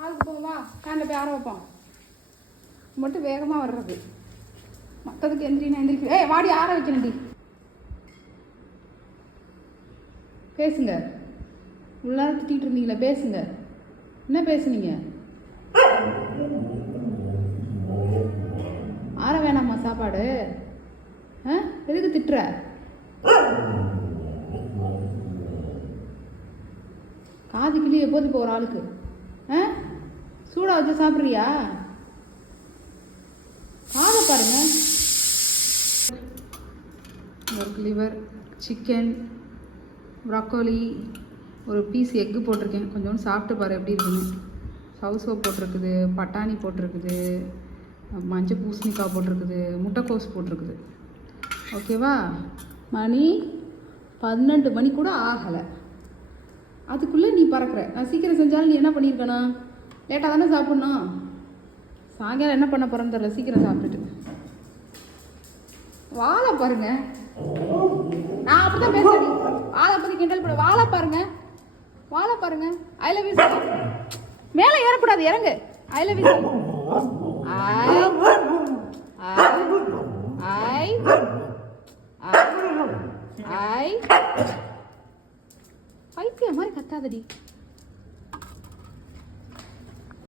ஹாலுக்கு போவோமா? ஃபேனில் போய் ஆற வைப்போம். மட்டும் வேகமாக வர்றது. மற்றதுக்கு எந்திரினா எந்திரிக்க. ஏய் வாடி ஆற வைக்கணும்டி. பேசுங்க. உள்ளார திட்டிகிட்டு இருந்தீங்களா? பேசுங்க. என்ன பேசுனீங்க? ஆற வேணாமா சாப்பாடு? எதுக்கு திட்டுற? காது கிளி எப்போது இப்போ ஒரு ஆளுக்கு சூடாக வச்சு சாப்பிட்றியா? காதை பாருங்க. லிவர், சிக்கன், ப்ராக்கோலி, ஒரு பீஸ் எக்கு போட்டிருக்கேன். கொஞ்சோண்டு சாப்பிட்டு பாரு எப்படி இருக்குன்னு. சவுசோ போட்டிருக்குது, பட்டாணி போட்டிருக்குது, மஞ்சள் பூசணிக்காய் போட்டிருக்குது, முட்டைக்கோஸ் போட்டிருக்குது. ஓகேவா? மணி 12 மணி கூட ஆகலை. அதுக்குள்ளே நீ பறக்கிற. நான் சீக்கிரம் செஞ்சாலும் நீ என்ன பண்ணியிருக்கணும்? லேட்டாக தானே சாப்பிட்ணும். சாயங்காலம் என்ன பண்ண போகிறேன்னு தெரியல. சீக்கிரம் சாப்பிட்டுட்டு வாழை பாருங்க. நான் அப்படி தான் பேசுறேன். வாழை பற்றி கிண்டல் பண்ண. வாழை பாருங்க, வாழை பாருங்க. I love you. மேலே ஏறக்கூடாது, இறங்கு. I love you. ஐ பைத்தியம் மாதிரி கத்தாதடி.